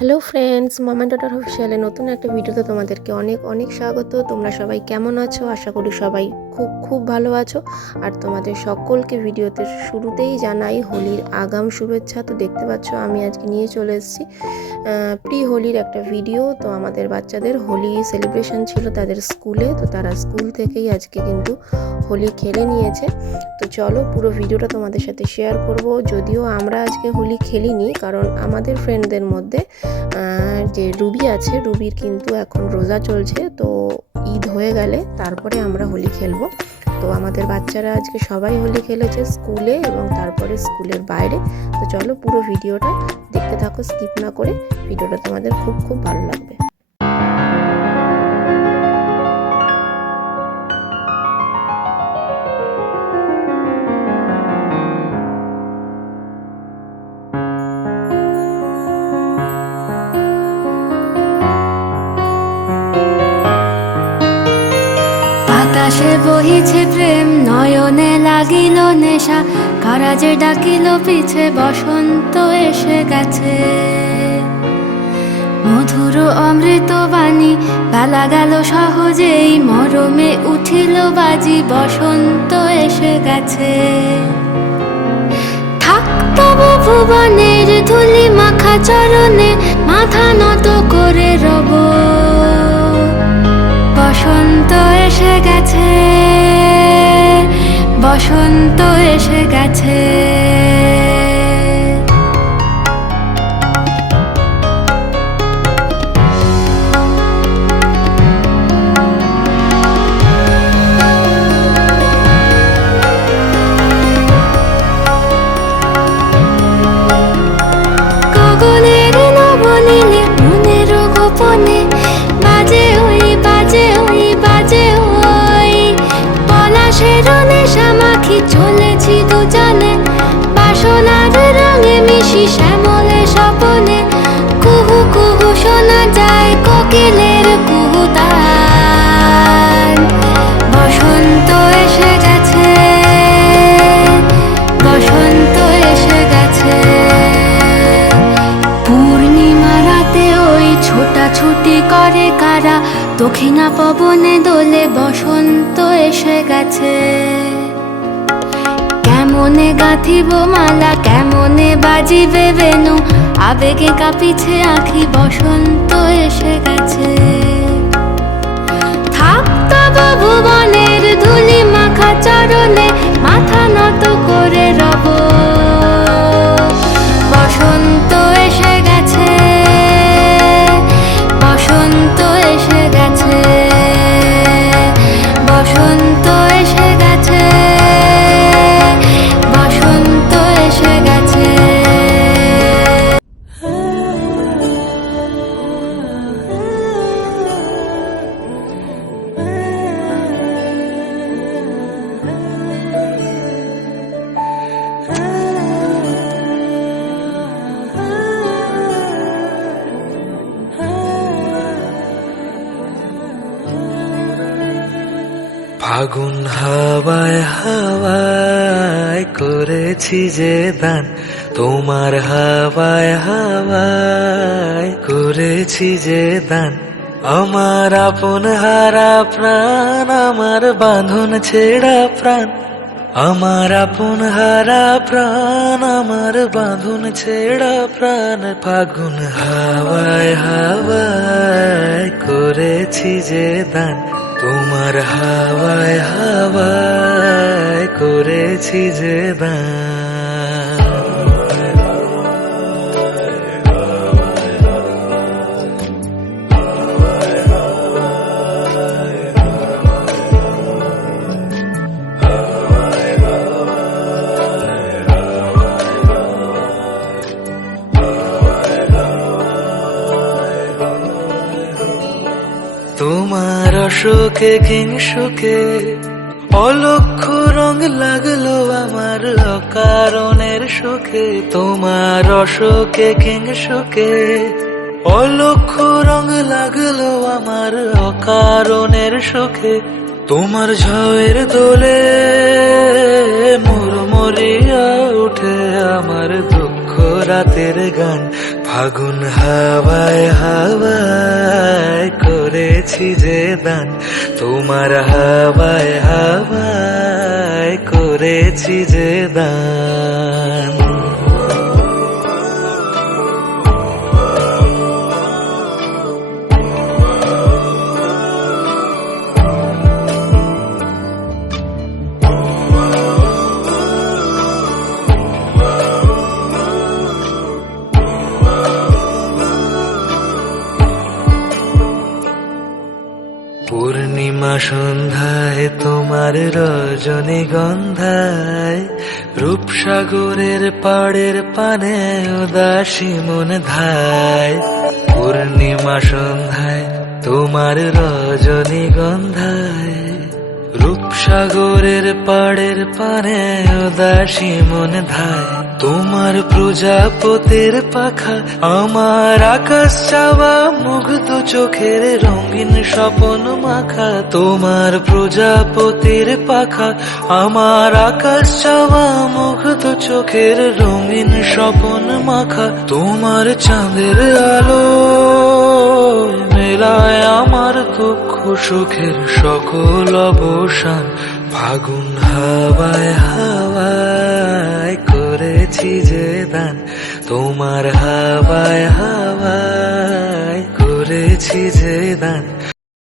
Hello friends, মামা daughter অফিসিয়ালে নতুন একটা ভিডিওতে তোমাদেরকে অনেক অনেক স্বাগত। তোমরা সবাই কেমন আছো? আশা করি সবাই খুব খুব ভালো আছো। আর তোমাদের সকলকে ভিডিওতে শুরুতেই জানাই হোলির আগাম শুভেচ্ছা। তো দেখতে পাচ্ছ আমি আজকে নিয়ে চলে এসেছি প্রি হোলির একটা ভিডিও। তো আমাদের বাচ্চাদের হোলি সেলিব্রেশন ছিল তাদের স্কুলে, তো তারা স্কুল থেকেই আজকে কিন্তু হোলি খেলে নিয়েছে। তো চলো পুরো ভিডিওটা তোমাদের সাথে শেয়ার করব। যদিও আমরা আজকে হোলি খেলিনি, কারণ আমাদের ফ্রেন্ডদের মধ্যে যে রুবি আছে, রুবির কিন্তু এখন রোজা চলছে। তো ঈদ হয়ে গেলে তারপরে আমরা হোলি খেলবো। তো আমাদের বাচ্চারা আজকে সবাই হোলি খেলেছে স্কুলে এবং তারপরে স্কুলের বাইরে। তো চলো পুরো ভিডিওটা দেখতে থাকো, স্কিপ না করে। ভিডিওটা তোমাদের খুব খুব ভালো লাগবে। বাতাসে বহিছে প্রেম, নয়নে লাগিল নেশা, কারাজে ডাকিল পিছে, বসন্ত এসে গেছে। মধুর অমৃত বাণী, বেলা গেল সহজেই, মরমে উঠিল বাজি, বসন্ত এসে গেছে। থাক তবু ভুবনের ধুলি মাখা চরণে, মাথা নত করে রব। বসন্ত এসে গেছে, বসন্ত এসে গেছে। গগনের নবনীলে, মনের গোপনে, বাজে ওই বাজে ওই বাজে ওই। পলাশের নেশা মাখি চলেছি দুজনে, বাসনার রঙে মিশি শ্যামলে স্বপনে। কুহু কুহু শোনা যায় কোকিলের কুহুতান। বসন্ত এসে গেছে, বসন্ত এসে গেছে। পূর্ণিমা রাতে ওই ছোটাছুটি করে কারা, দক্ষিণা পবনে দোলে, বসন্ত এসে গেছে। কেমনে গাঁথিব মালা, কেমনে বাজিবে বেনু, আবেগে কাঁপিছে আঁখি, বসন্ত এসে গেছে। থাক তবু ভুবনের ধুলি মাখা চরণে, মাথা নত করে রব। বসন্ত এসে গেছে, বসন্ত এসে গেছে, বসন্ত এসে গেছে, বসন্ত এসে গেছে। ফাগুন হাওয়ায় হাওয়ায় করেছি যে দান, তোমার হাওয়ায় হাওয়ায় করেছি যে দান। আমার আপন হারা প্রাণ, আমার বাঁধন ছেঁড়া প্রাণ, আমার আপন হারা প্রাণ, আমার বাঁধন ছেঁড়া প্রাণ। ফাগুন হাওয়ায় হাওয়ায় করেছি যে দান, তোমার হাওয়ায় হাওয়ায় করেছি যে দান। তোমার অশোকে কিংসুকে অলক্ষ রং লাগলো আমার অকারণের সুখে। তোমার অশোকে কিংসুকে অলক্ষ রং লাগলো আমার অকারণের সুখে। তোমার ঝড়ের দোলে মুরমুরিয়া উঠে আমার দুঃখ রাতের গান, ফাগুন হাওয়ায় হাওয়ায় করেছি যে দান, তোমার হাওয়ায় হাওয়ায় করেছি যে দান। পূর্ণিমা সন্ধ্যায় তোমার রজনীগন্ধায়, রূপসাগরের পাড়ের পানে উদাসী মন ধায়। পূর্ণিমা সন্ধ্যায় তোমার রজনীগন্ধায়, রূপসাগরের পাড়ের পানে উদাসী মন ধায়। তোমার প্রজাপতির পাখা আমার আকাশ চাওয়া, মুগ্ধ চোখের রঙিন স্বপন মাখা। তোমার প্রজাপতির পাখা আমার আকাশ চাওয়া, মুগ্ধ চোখের রঙিন স্বপন মাখা। তোমার চাঁদের আলো মেলায় আমার দুঃখ সুখের সকল অবসান। ফাগুন হাওয়ায় হাওয়ায় করেছি যে দান, তোমার